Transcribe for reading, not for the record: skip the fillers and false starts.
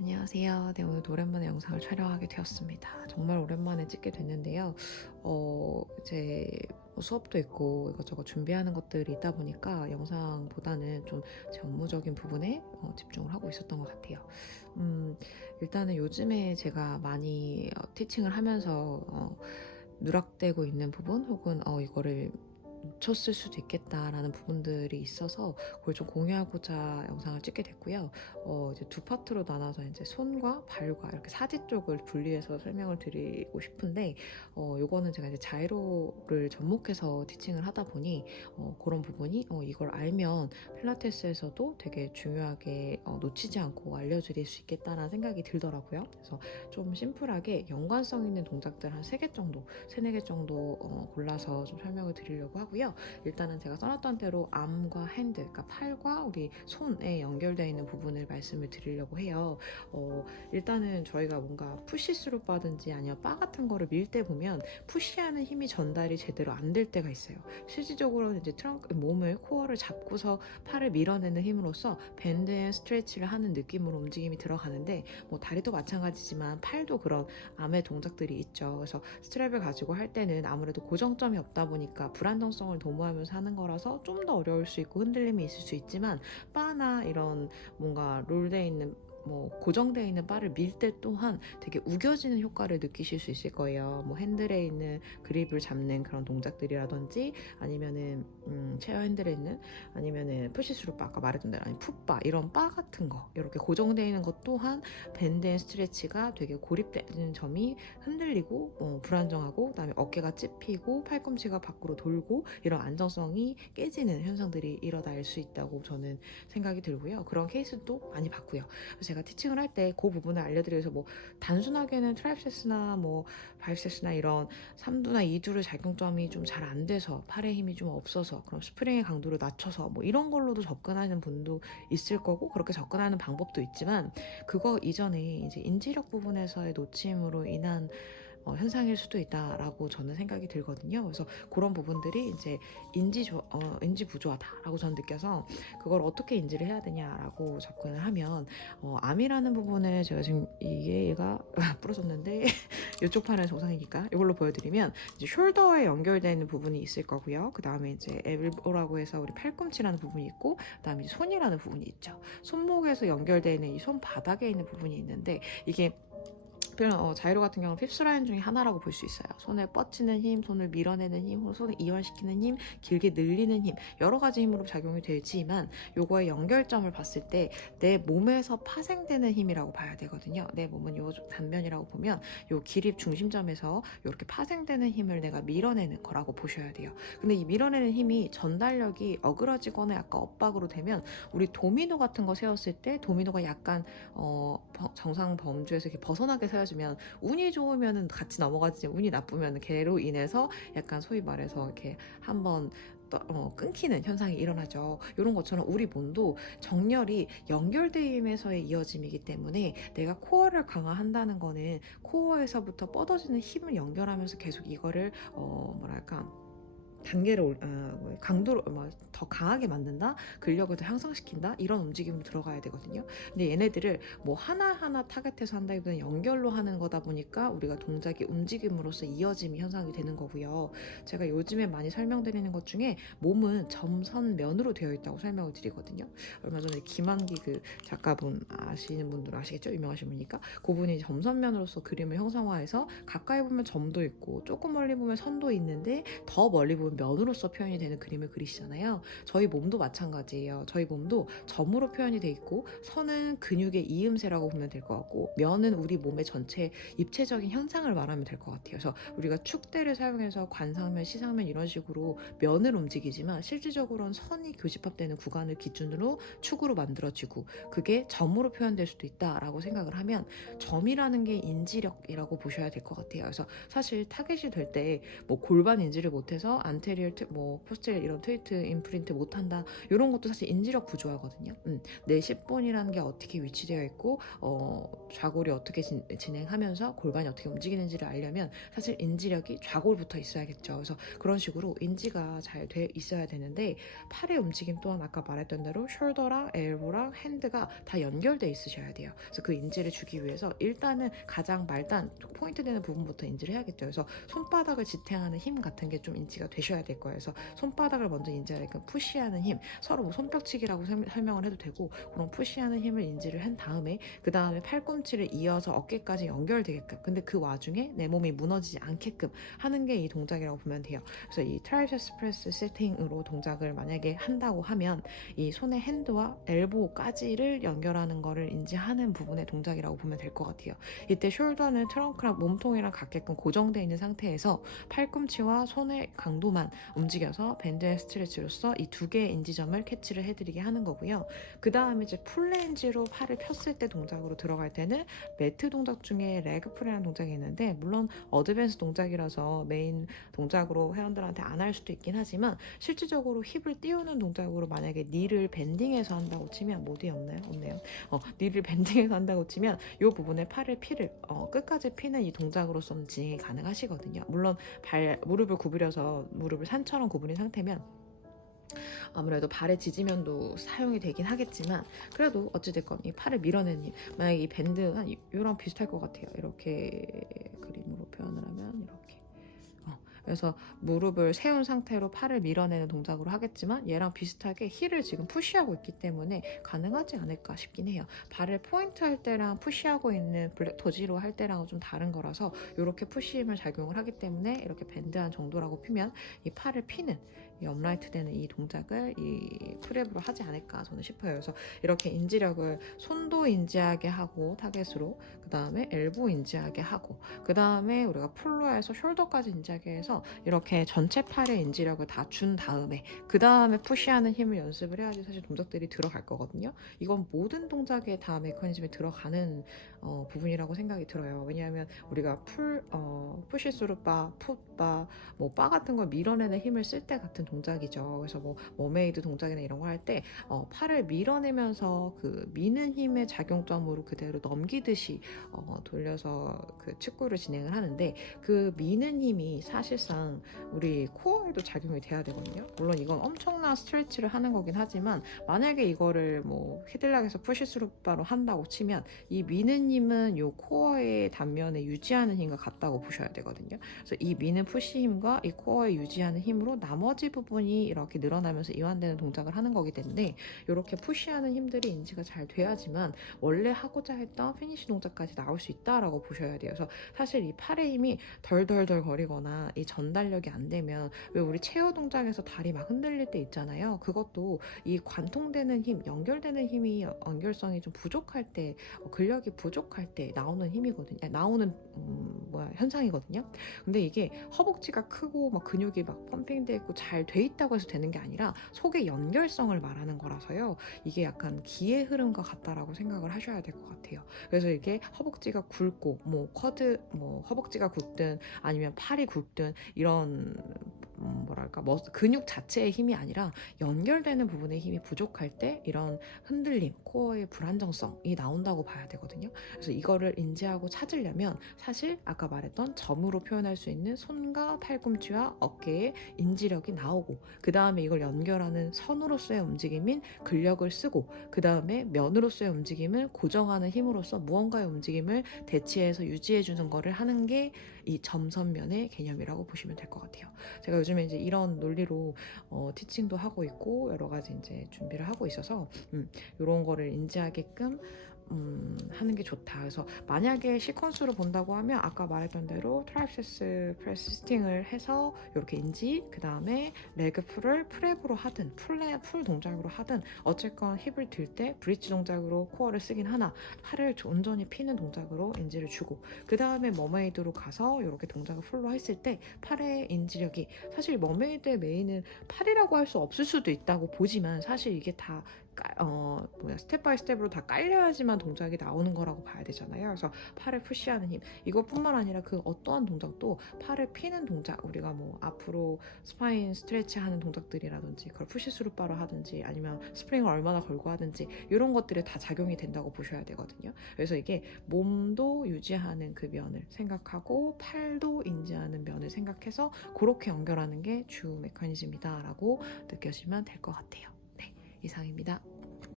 안녕하세요. 네, 오늘도 오랜만에 영상을 촬영하게 되었습니다. 정말 오랜만에 찍게 됐는데요. 이제 뭐 수업도 있고 이것저것 준비하는 것들이 있다 보니까 영상보다는 좀 제 업무적인 부분에 집중을 하고 있었던 것 같아요. 일단은 요즘에 제가 많이 티칭을 하면서 누락되고 있는 부분 혹은 이거를 놓쳤을 수도 있겠다라는 부분들이 있어서 그걸 좀 공유하고자 영상을 찍게 됐고요. 이제 두 파트로 나눠서 이제 손과 발과 이렇게 사지 쪽을 분리해서 설명을 드리고 싶은데, 요거는 제가 이제 자이로를 접목해서 티칭을 하다 보니 그런 부분이 이걸 알면 필라테스에서도 되게 중요하게 놓치지 않고 알려드릴 수 있겠다라는 생각이 들더라고요. 그래서 좀 심플하게 연관성 있는 동작들 한 3개 정도, 3-4개 정도 골라서 좀 설명을 드리려고 하고요. 일단은 제가 써놨던 대로 암과 핸드, 그러니까 팔과 우리 손에 연결되어 있는 부분을 말씀을 드리려고 해요. 일단은 저희가 뭔가 푸시스루 바든지 아니면 바 같은 거를 밀 때 보면 푸시하는 힘이 전달이 제대로 안 될 때가 있어요. 실질적으로는 이제 몸을 코어를 잡고서 팔을 밀어내는 힘으로써 밴드 앤 스트레치를 하는 느낌으로 움직임이 들어가는데, 뭐 다리도 마찬가지지만 팔도 그런 암의 동작들이 있죠. 그래서 스트랩을 가지고 할 때는 아무래도 고정점이 없다 보니까 불안정성을 도모하면서 하는 거라서 좀 더 어려울 수 있고 흔들림이 있을 수 있지만, 바나 이런 뭔가 롤되어 있는 고정되어 있는 바를 밀 때 또한 되게 우겨지는 효과를 느끼실 수 있을 거예요. 뭐 핸들에 있는 그립을 잡는 그런 동작들이라든지, 아니면은 체어 핸들에 있는, 아니면은 푸시스루 바, 아까 말했던 대로 아니 풋바, 이런 바 같은 거 이렇게 고정되어 있는 것 또한 밴드 앤 스트레치가 되게 고립되는 점이 흔들리고 불안정하고, 그다음에 어깨가 찝히고 팔꿈치가 밖으로 돌고 이런 안정성이 깨지는 현상들이 일어날 수 있다고 저는 생각이 들고요. 그런 케이스도 많이 봤고요. 제가 티칭을 할 때 그 부분을 알려드려서 뭐 단순하게는 트라이셉스나 뭐 바이셉스나 이런 3두나 2두를 작용점이 좀 잘 안 돼서 팔의 힘이 좀 없어서 그럼 스프링의 강도를 낮춰서 뭐 이런 걸로도 접근하는 분도 있을 거고, 그렇게 접근하는 방법도 있지만, 그거 이전에 이제 인지력 부분에서의 놓침으로 인한 현상일 수도 있다라고 저는 생각이 들거든요. 그래서 그런 부분들이 이제 인지 부조하다라고 저는 느껴서, 그걸 어떻게 인지를 해야 되냐라고 접근을 하면, 암이라는 부분을 제가 지금 얘가 부러졌는데 이쪽 판은 정상이니까 이걸로 보여드리면, 이제 숄더에 연결되는 부분이 있을 거고요. 그 다음에 이제 엘보라고 해서 우리 팔꿈치라는 부분이 있고, 그 다음에 이제 손이라는 부분이 있죠. 손목에서 연결되는 이 손바닥에 있는 부분이 있는데, 이게 자이로 같은 경우는 핍스라인 중에 하나라고 볼 수 있어요. 손에 뻗치는 힘, 손을 밀어내는 힘, 손을 이완시키는 힘, 길게 늘리는 힘, 여러 가지 힘으로 작용이 되지만, 요거의 연결점을 봤을 때 내 몸에서 파생되는 힘이라고 봐야 되거든요. 내 몸은 요 단면이라고 보면 요 기립 중심점에서 이렇게 파생되는 힘을 내가 밀어내는 거라고 보셔야 돼요. 근데 이 밀어내는 힘이 전달력이 어그러지거나 약간 엇박으로 되면, 우리 도미노 같은 거 세웠을 때 도미노가 약간 정상 범주에서 이렇게 벗어나게 세워주면, 운이 좋으면 같이 넘어가지, 운이 나쁘면 걔로 인해서 약간 소위 말해서 이렇게 한번 끊기는 현상이 일어나죠. 이런 것처럼 우리 몸도 정렬이 연결됨에서의 이어짐이기 때문에, 내가 코어를 강화한다는 거는 코어에서부터 뻗어지는 힘을 연결하면서 계속 이거를 뭐랄까 단계를 강도를 더 강하게 만든다, 근력을 더 향상시킨다, 이런 움직임으로 들어가야 되거든요. 근데 얘네들을 뭐 하나하나 타겟해서 한다기보다는 연결로 하는 거다 보니까 우리가 동작이 움직임으로써 이어짐이 현상이 되는 거고요. 제가 요즘에 많이 설명드리는 것 중에 몸은 점선면으로 되어 있다고 설명을 드리거든요. 얼마 전에 김한기 그 작가분 아시는 분들 아시겠죠? 유명하신 분이니까. 그분이 점선면으로서 그림을 형상화해서 가까이 보면 점도 있고 조금 멀리 보면 선도 있는데 더 멀리 보면 면으로서 표현이 되는 그림을 그리시잖아요. 저희 몸도 마찬가지예요. 저희 몸도 점으로 표현이 돼 있고, 선은 근육의 이음새라고 보면 될 것 같고, 면은 우리 몸의 전체 입체적인 현상을 말하면 될 것 같아요. 그래서 우리가 축대를 사용해서 관상면, 시상면 이런 식으로 면을 움직이지만, 실질적으로는 선이 교집합되는 구간을 기준으로 축으로 만들어지고, 그게 점으로 표현될 수도 있다라고 생각을 하면, 점이라는 게 인지력이라고 보셔야 될 것 같아요. 그래서 사실 타겟이 될 때 뭐 골반 인지를 못해서 안 안테리얼, 뭐 포스테리얼 이런 트위트 임프린트 못한다. 이런 것도 사실 인지력 부조하거든요. 내 10본이라는 게 어떻게 위치되어 있고 좌골이 어떻게 진행하면서 골반이 어떻게 움직이는지를 알려면 사실 인지력이 좌골부터 있어야겠죠. 그래서 그런 식으로 인지가 잘 돼 있어야 되는데 팔의 움직임 또한 아까 말했던 대로 숄더랑 엘보랑 핸드가 다 연결돼 있으셔야 돼요. 그래서 그 인지를 주기 위해서 일단은 가장 말단 포인트 되는 부분부터 인지를 해야겠죠. 그래서 손바닥을 지탱하는 힘 같은 게 좀 인지가 되셔야 될 거예요. 그래서 손바닥을 먼저 인지하니까 푸시하는 힘, 서로 뭐 손뼉치기라고 설명을 해도 되고 그런 푸시하는 힘을 인지를 한 다음에 그 다음에 팔꿈치를 이어서 어깨까지 연결되게끔, 근데 그 와중에 내 몸이 무너지지 않게끔 하는 게 이 동작이라고 보면 돼요. 그래서 이 트라이셉스 프레스 세팅으로 동작을 만약에 한다고 하면 이 손의 핸드와 엘보까지를 연결하는 거를 인지하는 부분의 동작이라고 보면 될 것 같아요. 이때 숄더는 트렁크랑 몸통이랑 같게끔 고정되어 있는 상태에서 팔꿈치와 손의 강도만 움직여서 밴드 앤 스트레치로서 이 두 개의 인지점을 캐치를 해드리게 하는 거고요. 그 다음에 이제 풀레인지로 팔을 폈을 때 동작으로 들어갈 때는 매트 동작 중에 레그 풀이라는 동작이 있는데, 물론 어드밴스 동작이라서 메인 동작으로 회원들한테 안 할 수도 있긴 하지만 실질적으로 힙을 띄우는 동작으로 만약에 니를 밴딩해서 한다고 치면, 모드에 없나요? 없네요. 니를 밴딩해서 한다고 치면 이 부분에 팔을 끝까지 피는 이 동작으로서는 진행이 가능하시거든요. 물론 무릎을 구부려서 무릎을 산처럼 구부린 상태면 아무래도 발의 지지면도 사용이 되긴 하겠지만, 그래도 어찌됐건 이 팔을 밀어내는 힘, 만약에 이 밴드 한 이랑 비슷할 것 같아요. 이렇게 그림으로 표현을 하면 이렇게 그래서 무릎을 세운 상태로 팔을 밀어내는 동작으로 하겠지만 얘랑 비슷하게 힐을 지금 푸시하고 있기 때문에 가능하지 않을까 싶긴 해요. 발을 포인트 할 때랑 푸시하고 있는 블랙 도지로 할 때랑은 좀 다른 거라서 이렇게 푸시 힘을 작용을 하기 때문에 이렇게 밴드한 정도라고 피면 이 팔을 피는 이 업라이트 되는 이 동작을 이 프랩으로 하지 않을까 저는 싶어요. 그래서 이렇게 인지력을 손도 인지하게 하고 타겟으로, 그 다음에 엘보 인지하게 하고, 그 다음에 우리가 풀로에서 숄더까지 인지하게 해서 이렇게 전체 팔의 인지력을 다 준 다음에 그 다음에 푸시하는 힘을 연습을 해야지 사실 동작들이 들어갈 거거든요. 이건 모든 동작에 다 메커니즘이 들어가는 부분이라고 생각이 들어요. 왜냐하면 우리가 푸시 스루 바, 풋바, 뭐 바 같은 걸 밀어내는 힘을 쓸 때 같은 동작이죠. 그래서 뭐 머메이드 동작이나 이런 거 할 때 팔을 밀어내면서 그 미는 힘의 작용점으로 그대로 넘기듯이 돌려서 그 축구를 진행을 하는데, 그 미는 힘이 사실상 우리 코어에도 작용이 돼야 되거든요. 물론 이건 엄청난 스트레치를 하는 거긴 하지만 만약에 이거를 뭐 히들락에서 푸시스루바로 한다고 치면 이 미는 힘은 요 코어의 단면에 유지하는 힘과 같다고 보셔야 되거든요. 그래서 이 미는 푸시 힘과 이 코어에 유지하는 힘으로 나머지 부분이 이렇게 늘어나면서 이완되는 동작을 하는 거기 때문에 이렇게 푸시하는 힘들이 인지가 잘 돼야지만 원래 하고자 했던 피니시 동작까지 나올 수 있다라고 보셔야 돼요. 그래서 사실 이 팔의 힘이 덜덜덜 거리거나 이 전달력이 안 되면, 왜 우리 체어 동작에서 다리 막 흔들릴 때 있잖아요. 그것도 이 관통되는 힘, 연결되는 힘이 연결성이 좀 부족할 때, 근력이 부족할 때 나오는 힘이거든요. 나오는 현상이거든요. 근데 이게 허벅지가 크고 막 근육이 막 펌핑돼 있고 잘 돼 있다고 해서 되는 게 아니라 속의 연결성을 말하는 거라서요. 이게 약간 기의 흐름과 같다라고 생각을 하셔야 될 것 같아요. 그래서 이게 허벅지가 굵고 허벅지가 굵든 아니면 팔이 굵든 이런 근육 자체의 힘이 아니라 연결되는 부분의 힘이 부족할 때 이런 흔들림, 코어의 불안정성이 나온다고 봐야 되거든요. 그래서 이거를 인지하고 찾으려면 사실 아까 말했던 점으로 표현할 수 있는 손과 팔꿈치와 어깨의 인지력이 나오고, 그 다음에 이걸 연결하는 선으로서의 움직임인 근력을 쓰고, 그 다음에 면으로서의 움직임을 고정하는 힘으로써 무언가의 움직임을 대치해서 유지해주는 거를 하는 게 이 점선면의 개념이라고 보시면 될 것 같아요. 제가 요즘에 이제 이런 논리로 티칭도 하고 있고 여러 가지 이제 준비를 하고 있어서 이런 거를 인지하게끔 하는 게 좋다. 그래서 만약에 시퀀스로 본다고 하면 아까 말했던 대로 트라이셉스 프레스 스팅을 해서 이렇게 인지, 그 다음에 레그 풀을 프랩으로 하든 풀 동작으로 하든 어쨌건 힙을 들 때 브릿지 동작으로 코어를 쓰긴 하나 팔을 온전히 피는 동작으로 인지를 주고, 그 다음에 머메이드로 가서 이렇게 동작을 풀로 했을 때 팔의 인지력이, 사실 머메이드의 메인은 팔이라고 할 수 없을 수도 있다고 보지만 사실 이게 다 스텝 바이 스텝으로 다 깔려야지만 동작이 나오는 거라고 봐야 되잖아요. 그래서 팔을 푸시하는 힘, 이것뿐만 아니라 그 어떠한 동작도 팔을 피는 동작, 우리가 뭐 앞으로 스파인 스트레치 하는 동작들이라든지 그걸 푸시스루바로 하든지 아니면 스프링을 얼마나 걸고 하든지 이런 것들이 다 작용이 된다고 보셔야 되거든요. 그래서 이게 몸도 유지하는 그 면을 생각하고 팔도 인지하는 면을 생각해서 그렇게 연결하는 게 주 메커니즘이다 라고 느껴지면 될 것 같아요. 네, 이상입니다.